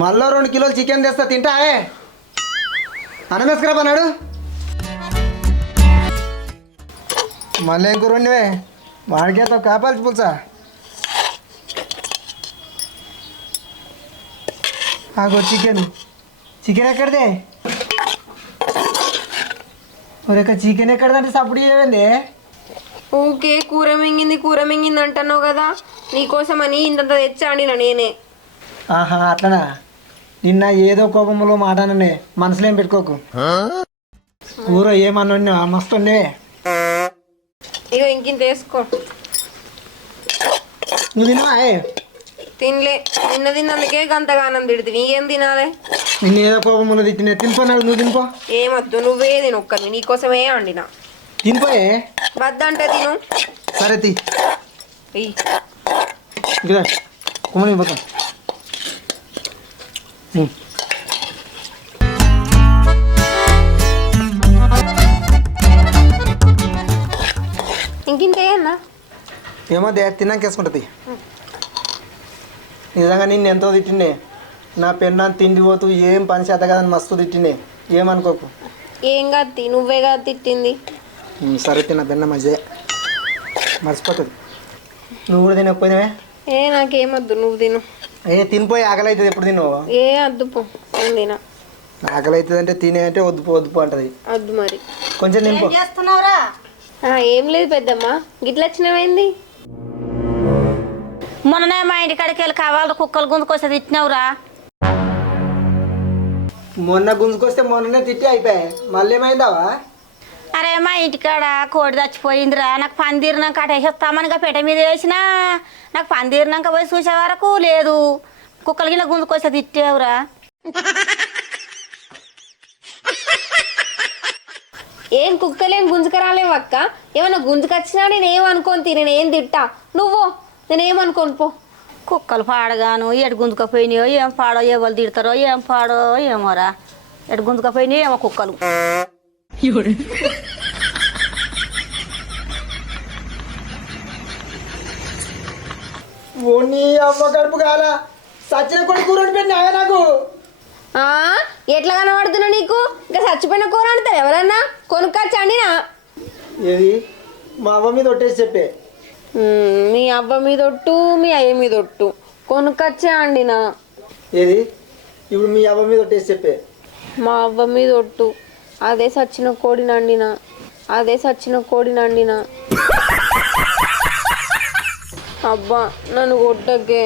మళ్ళీ 2 కిలోలు చికెన్ తెస్తా తింటాయే అనమేసుకురా పన్నాడు మళ్ళీ ఏం కూర వండివే వాడికేతో కాపాల్సి పులుసా ఆగో చికెన్ ఎక్కడిదే ఒరేక చికెన్ ఎక్కడదంటే సప్పుడు చేయవండి ఊకే కూర మింగింది అంటున్నావు కదా నీకోసమని ఇంత తెచ్చాండి నేనే. ఆహా అట్లనా నిన్న ఏదో కోపంలో మాటాననే మనసులో ఏం పెట్టుకోకు కూర ఏమన్నా మస్తు ఉండే ఇక ఇంకింత వేసుకో నువ్వు తినవా తినలే నిన్న తిన్నందుకే గంతగానం తిడుతుంది నీకేం తినాలే నిన్న ఏదో కోపంలో తిట్టిన తినిపోన్నాడు నువ్వు తినిపో ఏమద్దు నువ్వే తిను ఒక్కరిని నీకోసమే వండినా తినిపోయే వద్దంటే తిను సరే తీ ఎయ్ ఇదా కుమ్మని పోతాం ఇంకింతేయన్నా ఏమో తిన్నాక వేసుకుంటుంది నిజంగా నిన్ను ఎంతో తిట్టిండే నా పెన్నాన్ని తిండి పోతూ ఏం పని చేత కదని మస్తు తిట్టిండే ఏమనుకోకు ఏం కాదు నువ్వే కాదు తిట్టింది సరే తిన్న పెన్న మజే మర్చిపోతుంది నువ్వు కూడా తినకపోయినావే నాకేమద్దు నువ్వు తిను తినిపోయి ఆకలి అవుతుంది ఎప్పుడు తిన్నావు అద్దు పో తినా ఆకలి అవుతుంది అంటే తినే అంటే వద్దు అంటది అద్దు మరి కొంచెం తినిపో ఏం లేదు పెద్దమ్మ గిట్ల వచ్చినవేంది మొన్ననే మా ఇంటి కాడికి వెళ్ళి కావాలి కుక్కలు గుంజుకొస్తే తిట్టినావురా మొన్న గుంజుకొస్తే మొన్ననే తిట్టి అయిపోయాయి మళ్ళీ ఏమైందావా అరే మా ఇంటికాడ కోడి చచ్చిపోయిందిరా నాకు పని తీరినాక అటు వేసేస్తామనిగా పెట్ట మీద వేసినా నాకు పని తీరినాక పోయి చూసే వరకు లేదు కుక్కలు గిన్నె గుంజుకొస్తే తిట్టావురా ఏం కుక్కలేం గుంజుకరాలేవు అక్క ఏమన్నా గుంజుకొచ్చినా నేనేమనుకోని నేనేం తిట్టా నువ్వు నేనేమనుకోను పో కుక్కలు పాడగాను ఎటు గుంజుకపోయినాయో ఏం పాడో ఎవరు తిడతారో ఏం పాడో ఏమోరా ఎటు గుంజుకపోయినాయో ఏమో కుక్కలు ఓ అవ్వ కడుపు కాల సచ్చిన కొడుకు కూర పెట్టినావే నాకు ఎట్లా కనబడుతున్నా నీకు ఇంకా చచ్చిపోయిన కూర అంటారు ఎవరన్నా కొనుక్కొచ్చండినా ఏది మా అవ్వ మీద ఒట్టేసి చెప్పే మీ అవ్వ మీద ఒట్టు మీ అయ్య మీద ఒట్టు కొనుక్కొచ్చే అండినా ఏది ఇప్పుడు మీ అవ్వ మీద ఒట్టేసి చెప్పే మా అవ్వ మీద ఒట్టు అదే సచ్చిన కోడినండినా అబ్బా నన్ను కొట్టకే